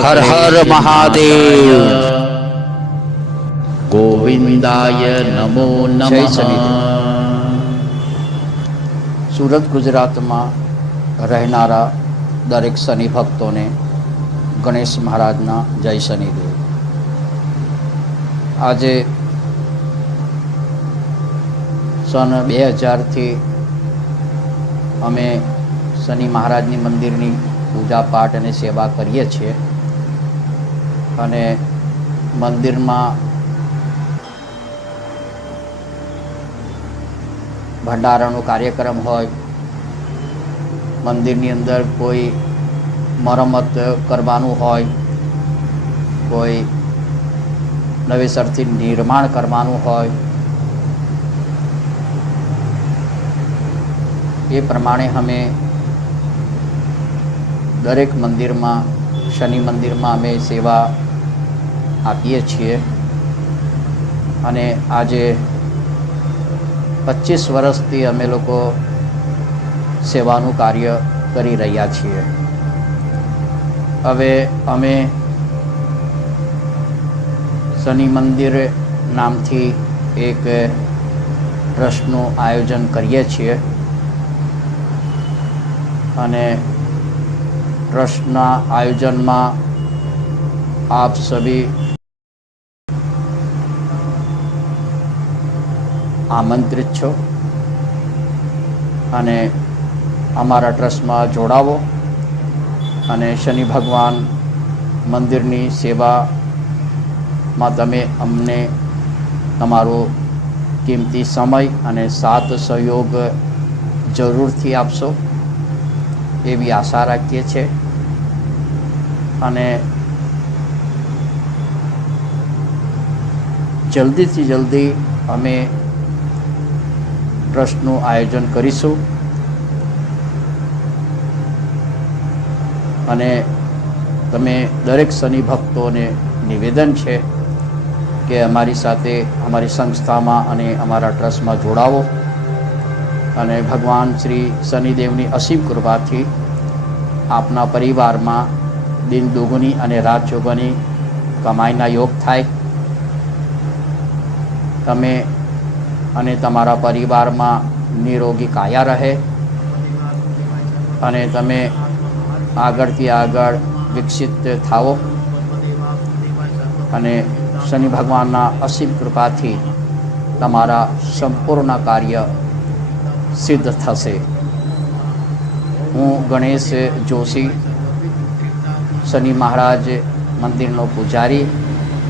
હર હર મહાદેવ ગોવિંદાય નમો નમઃ સુરત ગુજરાતમાં રહેનારા દરેક શનિ ભક્તોને ગણેશ મહારાજના જય શનિદેવ આજે સન બે હજારથી અમે શનિ મહારાજની મંદિરની પૂજા પાઠ અને સેવા કરીએ છીએ અને મંદિરમાં ભંડારાનો કાર્યક્રમ હોય, મંદિરની અંદર કોઈ મરમત કરવાનું હોય, કોઈ નવેસરથી નિર્માણ કરવાનું હોય, એ પ્રમાણે અમે દરેક મંદિરમાં, શનિ મંદિરમાં અમે સેવા આપીએ છીએ. અને આજે પચીસ વર્ષથી અમે લોકો સેવાનું કાર્ય કરી રહ્યા છીએ. હવે અમે શનિ મંદિર નામથી એક ટ્રસ્ટનું આયોજન કરીએ છીએ. અને ટ્રસ્ટના આયોજનમાં આપ સભી આમંત્રિત છો. અને અમારા ટ્રસ્ટમાં જોડાવો. અને શનિ ભગવાન મંદિરની સેવામાં તમે અમને તમારો કિંમતી સમય અને સાથ સહયોગ જરૂરથી આપશો એવી આશા રાખીએ છીએ. અને જલ્દીથી જલ્દી અમે ટ્રસ્ટનું આયોજન કરીશું. અને તમે દરેક શનિ ભક્તોને નિવેદન છે કે અમારી સાથે અમારી સંસ્થામાં અને અમારા ટ્રસ્ટમાં જોડાવો. અને ભગવાન શ્રી શનિદેવની અસીમ કૃપાથી આપના પરિવારમાં દિન દુગુની અને રાત ચોગની કમાઈના યોગ થાય. તમે અને તમારા પરિવારમાં નિરોગી કાયા રહે. અને તમે આગળથી આગળ વિકસિત થાઓ. અને શનિ ભગવાનના અસીમ કૃપાથી તમારા સંપૂર્ણ કાર્ય સિદ્ધ થશે. હું ગણેશ જોશી, શનિ મહારાજ મંદિરનો પૂજારી